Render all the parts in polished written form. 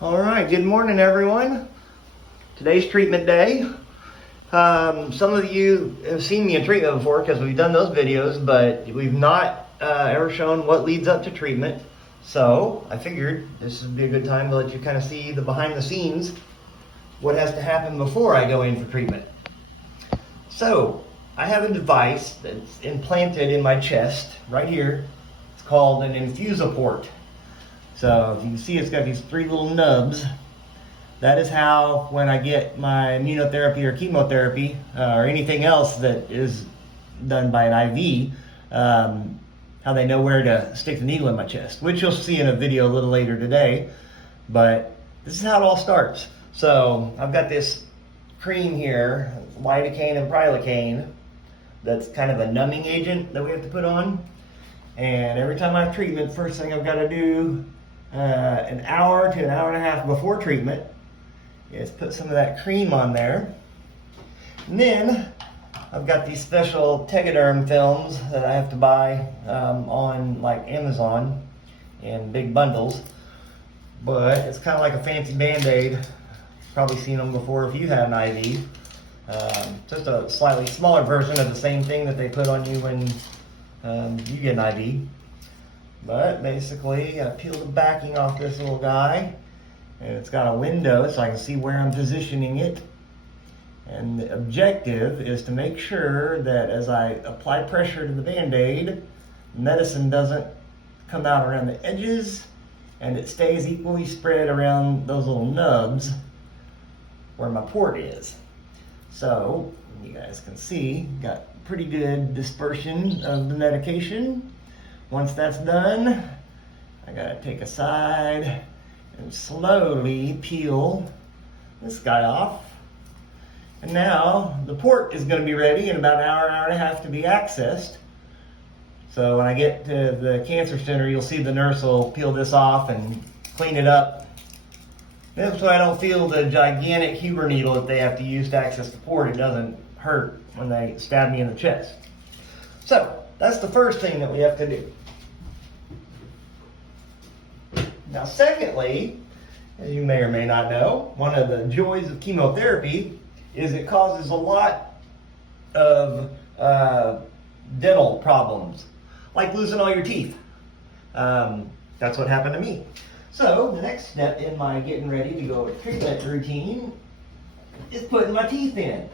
All right, good morning everyone. Today's treatment day. Some of you have seen me in treatment before because we've done those videos, but we've not ever shown what leads up to treatment. So I figured this would be a good time to let you kind of see the behind the scenes, what has to happen before I go in for treatment. So I have a device that's implanted in my chest right here. It's called an Infusoport. So if you can see, it's got these three little nubs. That is how, when I get my immunotherapy or chemotherapy or anything else that is done by an IV, how they know where to stick the needle in my chest, which you'll see in a video a little later today. But this is how it all starts. So I've got this cream here, lidocaine and prilocaine, that's kind of a numbing agent that we have to put on. And every time I have treatment, first thing I've got to do an hour to an hour and a half before treatment is put some of that cream on there. And then I've got these special Tegaderm films that I have to buy on like Amazon in big bundles. But it's kind of like a fancy Band-Aid. You've probably seen them before if you had an IV. Just a slightly smaller version of the same thing that they put on you when you get an IV. But basically, I peel the backing off this little guy, and it's got a window so I can see where I'm positioning it. And the objective is to make sure that as I apply pressure to the Band-Aid, medicine doesn't come out around the edges, and it stays equally spread around those little nubs where my port is. So, you guys can see, got pretty good dispersion of the medication. Once that's done, I gotta take a side and slowly peel this guy off. And now the port is gonna be ready in about an hour, hour and a half to be accessed. So when I get to the cancer center, you'll see the nurse will peel this off and clean it up. That's why I don't feel the gigantic Huber needle that they have to use to access the port. It doesn't hurt when they stab me in the chest. So that's the first thing that we have to do. Now secondly, as you may or may not know, one of the joys of chemotherapy is it causes a lot of dental problems, like losing all your teeth. That's what happened to me. So the next step in my getting ready to go to treatment routine is putting my teeth in,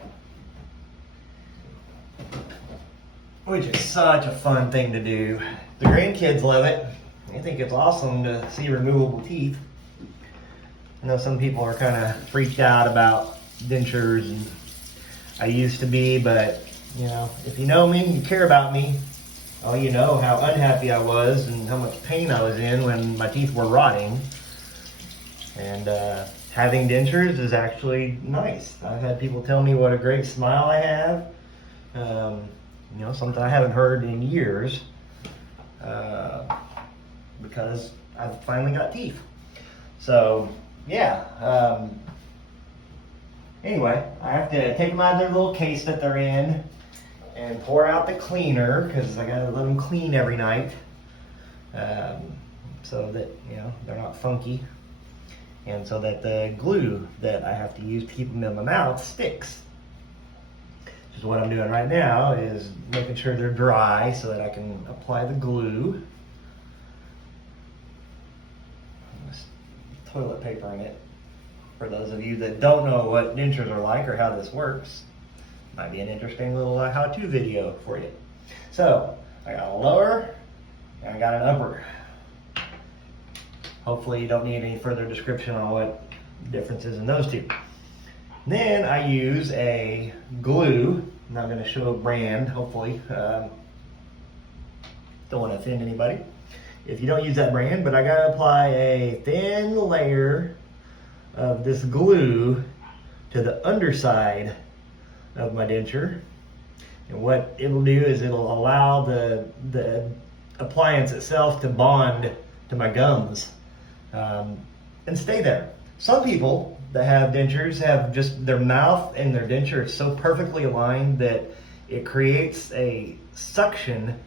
which is such a fun thing to do. The grandkids love it. They think it's awesome to see removable teeth. I know some people are kind of freaked out about dentures, and I used to be, but you know, if you know me, you care about me, oh, you know how unhappy I was and how much pain I was in when my teeth were rotting. And having dentures is actually nice. I've had people tell me what a great smile I have. You know, something I haven't heard in years. Because I've finally got teeth. So, yeah. Anyway, I have to take them out of their little case that they're in and pour out the cleaner, because I gotta let them clean every night, so that, you know, they're not funky, and so that the glue that I have to use to keep them in my mouth sticks. Which is what I'm doing right now, is making sure they're dry so that I can apply the glue. Toilet paper in it. For those of you that don't know what dentures are like or how this works, might be an interesting little how-to video for you. So I got a lower and I got an upper. Hopefully you don't need any further description on what the difference is in those two. Then I use a glue. I'm not going to show a brand, hopefully. Don't want to offend anybody if you don't use that brand, but I gotta apply a thin layer of this glue to the underside of my denture. And what it'll do is it'll allow the appliance itself to bond to my gums and stay there. Some people that have dentures have just their mouth and their denture is so perfectly aligned that it creates a suction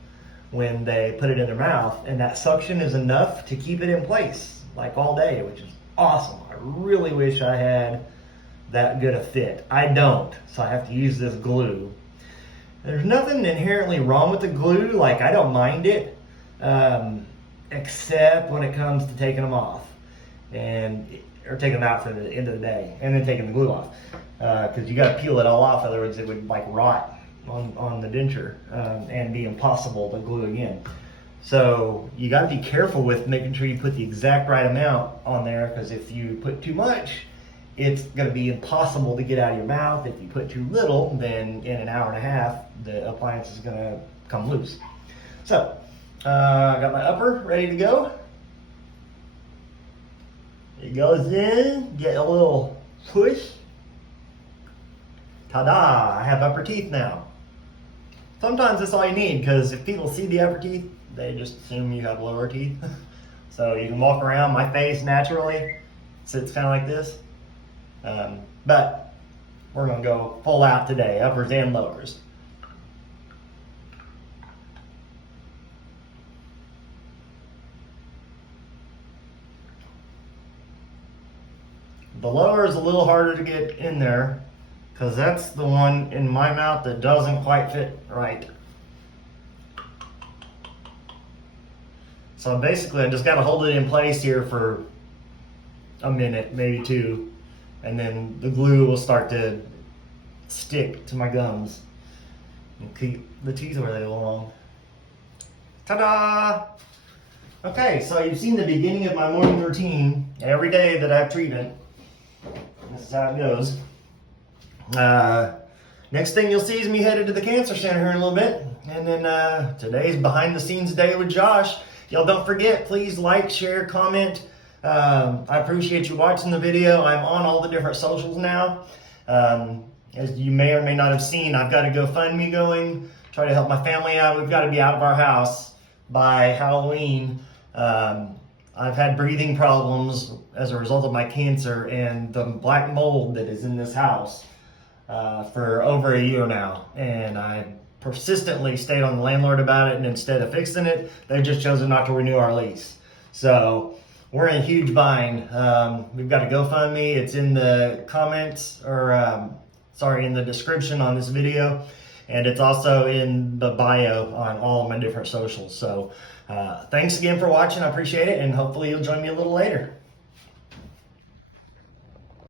when they put it in their mouth, and that suction is enough to keep it in place like all day, which is awesome. I really wish I had that good a fit. I don't, so I have to use this glue. There's nothing inherently wrong with the glue, like I don't mind it, except when it comes to taking them off, or taking them out for the end of the day, and then taking the glue off, because you got to peel it all off, otherwise it would like rot on the denture and be impossible to glue again. So you got to be careful with making sure you put the exact right amount on there, because if you put too much, it's going to be impossible to get out of your mouth. If you put too little, then in an hour and a half, the appliance is going to come loose. So I got my upper ready to go. It goes in, get a little push. Ta-da! I have upper teeth now. Sometimes that's all you need, because if people see the upper teeth, they just assume you have lower teeth. So you can walk around. My face naturally sits kind of like this. But we're going to go full out today, uppers and lowers. The lower is a little harder to get in there, because that's the one in my mouth that doesn't quite fit right. So basically I just got to hold it in place here for a minute, maybe two, and then the glue will start to stick to my gums and keep the teeth where they belong. Ta-da! Okay, so you've seen the beginning of my morning routine. Every day that I have treatment, this is how it goes. Next thing you'll see is me headed to the cancer center here in a little bit. And then today's behind the scenes day with Josh. Y'all don't forget, please like, share, comment. I appreciate you watching the video. I'm on all the different socials now. As you may or may not have seen, I've got a GoFundMe going, try to help my family out. We've got to be out of our house by Halloween. I've had breathing problems as a result of my cancer and the black mold that is in this house for over a year now. And I persistently stayed on the landlord about it, and instead of fixing it, they've just chosen not to renew our lease. So we're in a huge bind. We've got a GoFundMe. It's in the comments, or in the description on this video. And it's also in the bio on all of my different socials. So thanks again for watching. I appreciate it. And hopefully you'll join me a little later.